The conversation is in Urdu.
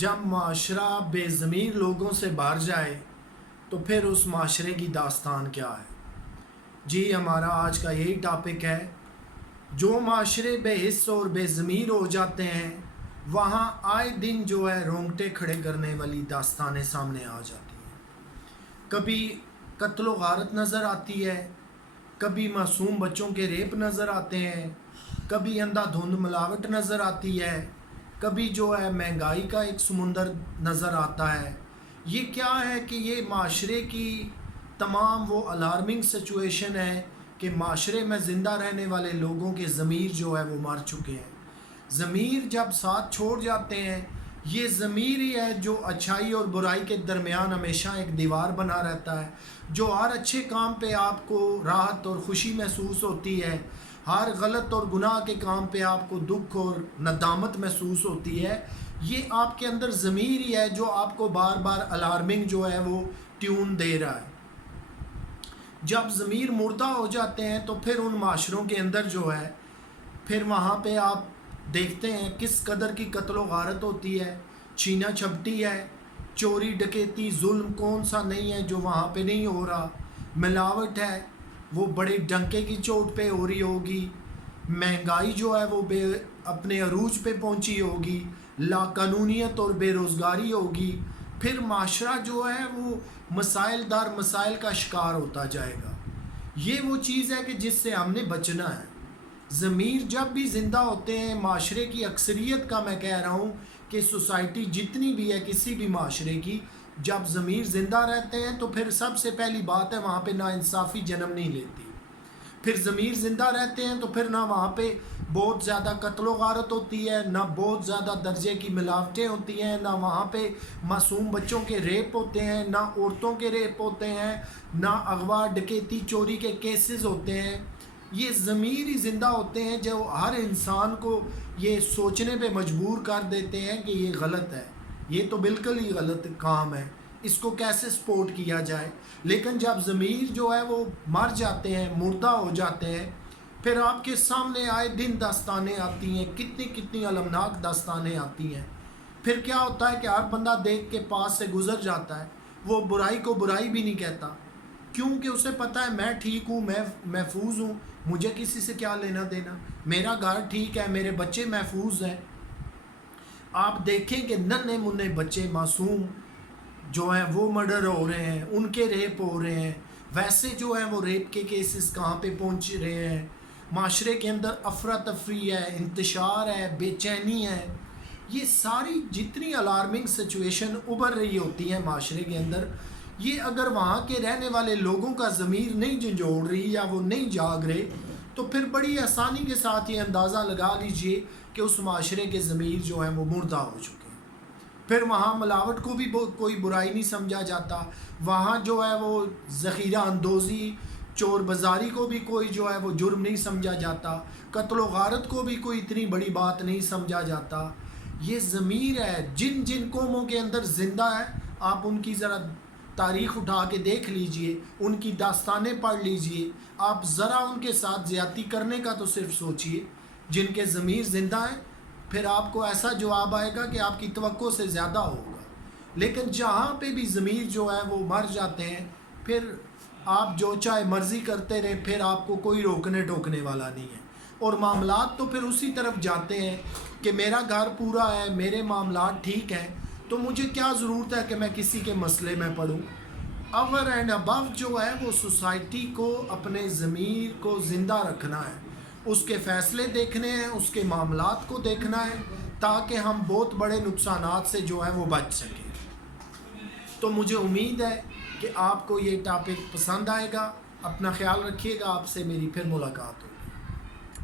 جب معاشرہ بے ضمیر لوگوں سے بھر جائے تو پھر اس معاشرے کی داستان کیا ہے؟ جی ہمارا آج کا یہی ٹاپک ہے۔ جو معاشرے بے حس اور بے ضمیر ہو جاتے ہیں وہاں آئے دن جو ہے رونگٹے کھڑے کرنے والی داستانیں سامنے آ جاتی ہیں۔ کبھی قتل و غارت نظر آتی ہے، کبھی معصوم بچوں کے ریپ نظر آتے ہیں، کبھی اندھا دھند ملاوٹ نظر آتی ہے، کبھی جو ہے مہنگائی کا ایک سمندر نظر آتا ہے۔ یہ کیا ہے کہ یہ معاشرے کی تمام وہ الارمنگ سچویشن ہے کہ معاشرے میں زندہ رہنے والے لوگوں کے ضمیر جو ہے وہ مر چکے ہیں۔ ضمیر جب ساتھ چھوڑ جاتے ہیں، یہ ضمیر ہی ہے جو اچھائی اور برائی کے درمیان ہمیشہ ایک دیوار بنا رہتا ہے، جو ہر اچھے کام پہ آپ کو راحت اور خوشی محسوس ہوتی ہے، ہر غلط اور گناہ کے کام پہ آپ کو دکھ اور ندامت محسوس ہوتی ہے۔ یہ آپ کے اندر ضمیر ہی ہے جو آپ کو بار بار الارمنگ جو ہے وہ ٹیون دے رہا ہے۔ جب ضمیر مردہ ہو جاتے ہیں تو پھر ان معاشروں کے اندر جو ہے پھر وہاں پہ آپ دیکھتے ہیں کس قدر کی قتل و غارت ہوتی ہے، چھینا چھپٹی ہے، چوری ڈکیتی ظلم کون سا نہیں ہے جو وہاں پہ نہیں ہو رہا، ملاوٹ ہے وہ بڑے ڈنکے کی چوٹ پہ ہو رہی ہوگی، مہنگائی جو ہے وہ اپنے عروج پہ پہنچی ہوگی، لا قانونیت اور بے روزگاری ہوگی، پھر معاشرہ جو ہے وہ مسائل دار مسائل کا شکار ہوتا جائے گا۔ یہ وہ چیز ہے کہ جس سے ہم نے بچنا ہے۔ ضمیر جب بھی زندہ ہوتے ہیں معاشرے کی اکثریت کا، میں کہہ رہا ہوں کہ سوسائٹی جتنی بھی ہے کسی بھی معاشرے کی، جب ضمیر زندہ رہتے ہیں تو پھر سب سے پہلی بات ہے وہاں پہ ناانصافی جنم نہیں لیتی۔ پھر ضمیر زندہ رہتے ہیں تو پھر نہ وہاں پہ بہت زیادہ قتل و غارت ہوتی ہے، نہ بہت زیادہ درجے کی ملاوٹیں ہوتی ہیں، نہ وہاں پہ معصوم بچوں کے ریپ ہوتے ہیں، نہ عورتوں کے ریپ ہوتے ہیں، نہ اغوا ڈکیتی چوری کے کیسز ہوتے ہیں۔ یہ ضمیر ہی زندہ ہوتے ہیں جو ہر انسان کو یہ سوچنے پہ مجبور کر دیتے ہیں کہ یہ غلط ہے، یہ تو بالکل ہی غلط کام ہے، اس کو کیسے سپورٹ کیا جائے۔ لیکن جب ضمیر جو ہے وہ مر جاتے ہیں، مردہ ہو جاتے ہیں، پھر آپ کے سامنے آئے دن داستانیں آتی ہیں، کتنی المناک داستانیں آتی ہیں۔ پھر کیا ہوتا ہے کہ ہر بندہ دیکھ کے پاس سے گزر جاتا ہے، وہ برائی کو برائی بھی نہیں کہتا، کیونکہ اسے پتہ ہے میں ٹھیک ہوں، میں محفوظ ہوں، مجھے کسی سے کیا لینا دینا، میرا گھر ٹھیک ہے، میرے بچے محفوظ ہیں۔ آپ دیکھیں کہ ننھے منھے بچے معصوم جو ہیں وہ مرڈر ہو رہے ہیں، ان کے ریپ ہو رہے ہیں، ویسے جو ہیں وہ ریپ کے کیسز کہاں پہ پہنچ رہے ہیں، معاشرے کے اندر افراتفری ہے، انتشار ہے، بے چینی ہے۔ یہ ساری جتنی الارمنگ سچویشن ابھر رہی ہوتی ہیں معاشرے کے اندر، یہ اگر وہاں کے رہنے والے لوگوں کا ضمیر نہیں جھنجھوڑ رہی یا وہ نہیں جاگ رہے تو پھر بڑی آسانی کے ساتھ یہ اندازہ لگا لیجئے کہ اس معاشرے کے ضمیر جو ہیں وہ مردہ ہو چکے ہیں۔ پھر وہاں ملاوٹ کو بھی کوئی برائی نہیں سمجھا جاتا، وہاں جو ہے وہ ذخیرہ اندوزی چور بازاری کو بھی کوئی جو ہے وہ جرم نہیں سمجھا جاتا، قتل و غارت کو بھی کوئی اتنی بڑی بات نہیں سمجھا جاتا۔ یہ ضمیر ہے جن قوموں کے اندر زندہ ہے، آپ ان کی ذرا تاریخ اٹھا کے دیکھ لیجئے، ان کی داستانیں پڑھ لیجئے، آپ ذرا ان کے ساتھ زیادتی کرنے کا تو صرف سوچئے۔ جن کے ضمیر زندہ ہیں پھر آپ کو ایسا جواب آئے گا کہ آپ کی توقع سے زیادہ ہوگا۔ لیکن جہاں پہ بھی ضمیر جو ہے وہ مر جاتے ہیں پھر آپ جو چاہے مرضی کرتے رہیں، پھر آپ کو کوئی روکنے ٹوکنے والا نہیں ہے، اور معاملات تو پھر اسی طرف جاتے ہیں کہ میرا گھر پورا ہے، میرے معاملات ٹھیک ہیں، تو مجھے کیا ضرورت ہے کہ میں کسی کے مسئلے میں پڑوں۔ اوور اینڈ ابو جو ہے وہ سوسائٹی کو اپنے ضمیر کو زندہ رکھنا ہے، اس کے فیصلے دیکھنے ہیں، اس کے معاملات کو دیکھنا ہے تاکہ ہم بہت بڑے نقصانات سے جو ہے وہ بچ سکیں۔ تو مجھے امید ہے کہ آپ کو یہ ٹاپک پسند آئے گا۔ اپنا خیال رکھیے گا، آپ سے میری پھر ملاقات ہوگی۔